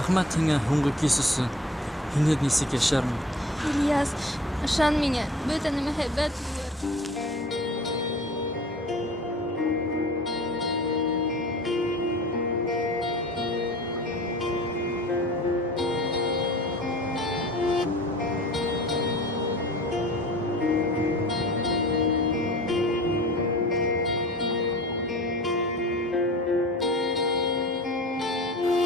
Рахмат һиңә һуңғы кис өсөн. Һинһеҙ нисек йәшәрмен? Ильяс, ышан миңә, бөтә нәмә һәйбәт булыр.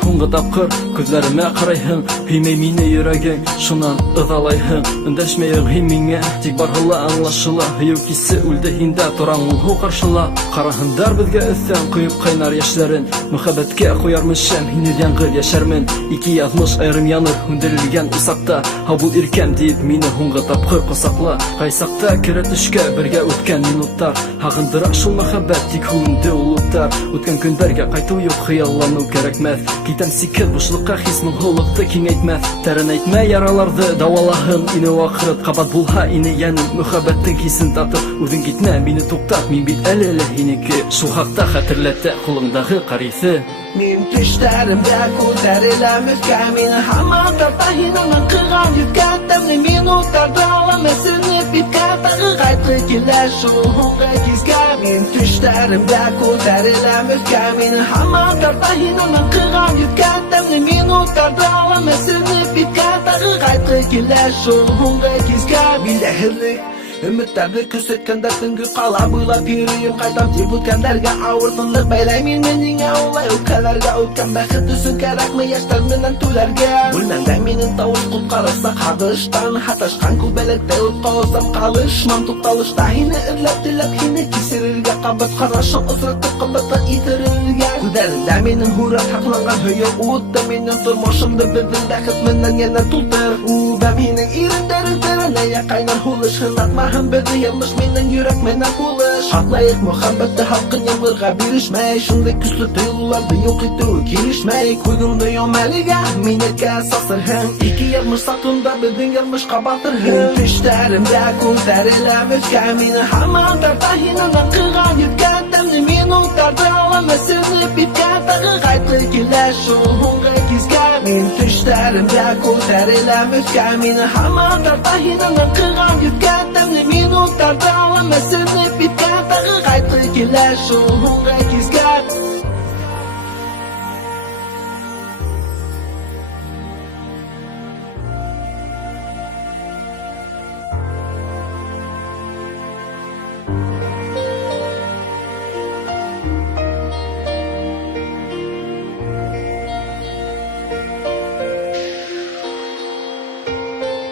Һуңғы тапҡыр күҙләремә ҡарайһың, һөймәй мине йөрәгең, шунан ыҙалайһың. Өндәшмәйһең һин миңә, тик барһыла аңлашыла. Һөйөү кисе үлде һиндә, торам ул һыу ҡаршыла. Ҡараһындар беҙгә өҫтән, ҡойоп ҡайнар йәштәрен. Мөхәббәткә ҡуярмын шәм, һинһеҙ яңғыҙ йәшәрмен. Ике яҙмыш айырым яныр, һүндерелгән усаҡта. Һау бул иркәм диеп мине һуңғы тапҡыр ҡосаҡла. Ҡай саҡта керә төшкә бергә үткән минуттар. Һағындыра шул мөхәббәт, тик һүнде ул уттар. Үткән көндәргә ҡайтыу юҡ, хыялланыу кәрәкмәҫ. Китәм сикһеҙ бушлыҡҡа, хис моңһоулыҡты киңәйтмәҫ. Тәрәнәйтмә яраларҙы, дауалаһын ине ваҡыт. Ҡабат булһа ине йәнем, мөхәббәттең хисен татып. Үҙең китмә, мине туҡтат, мин бит әле лә һинеке. Шул хаҡта хәтерләтә ҡулыңдағы ҡариҫе. Мин төштәремдә күтәреләм өҫкә, мине һаман тарта һинең ҡыған йөккән тәмле минуттарҙы алам эсенеп биткә. Тағы ҡайтҡы килә шул һуңғы кискә. Мин төштәремдә күтәреләм өҫкә, мине һаман тарта һинең ҡыған йөккән тәмле минуттарҙы алам эсенеп биткә. Тағы ҡайтҡы килә шул һуңғы кискә. Биләһеҙлек өмөттәрҙе көсөткәндә төнгө ҡала буйлап йөрөйөм, ҡайтам тип үткәндәргә ауыр тынлыҡ бәйләй мине. Ниңә улай үпкәләргә? Үткән бәхет өсөн кәрәкме йәштәр менән түләргә? Бүлмәңдә минең тауыш ҡотҡарыса ҡағыштан, һаташҡан күбәләктә утҡа осам ҡалышмам. Туҡталышта һине эҙләп теләп, һине кисерергә, ҡабат ҡарашың осратып ҡабатҡа итерергә. Күҙҙәрендә минең һүрәт һаҡланған һөйөү утты, минең тормошомдо беҙҙең бәхет менән йәнә тултыр. Үбәм һинең ирендәрең тәрәнәйә ҡайнар һулыш, һынатмаһын беҙҙе яҙмыш минең йөрәк менән булыш. Һаҡлайыҡ мөхәббәтте һалҡын ямғырға бирешмәй, шундай көслө тойғоларҙы юҡ итеү килешмәй. Күҙеңде йом әлегә, минекә сасырһың, ике яҙмыш саҡында беҙҙең яҙмышҡа батырһың. Мин төштәремдә күтәреләм өҫкә, мине һаман тарта һинең ҡыған йөккән тәмле минуттарҙы алам эсенеп биткә. Тағы ҡайтҡы килә шул һуңғы кискә. Мин төштәремдә күтәреләм өҫкә, мине һаман тарта һинең ҡыған йөккән тәмле минуттарҙы алам эсенеп биткә. Тағы ҡайтҡы килә шул һуңғы кискә.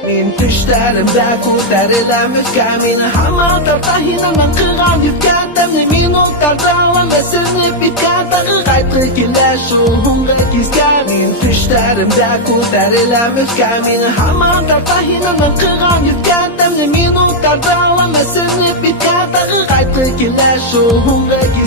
Мин төштәремдә күтәреләм өҫкә, мине һаман тарта һинең ҡыған йөккән тәмле минуттарҙы алам эсенеп биткә. Тағы ҡайтҡы килә шул һуңғы кискә. Мин төштәремдә күтәреләм өҫкә, мине һаман тарта һинең ҡыған йөккән тәмле минуттарҙы алам эсенеп биткә. Тағы ҡайтҡы килә шул һуңғы кискә.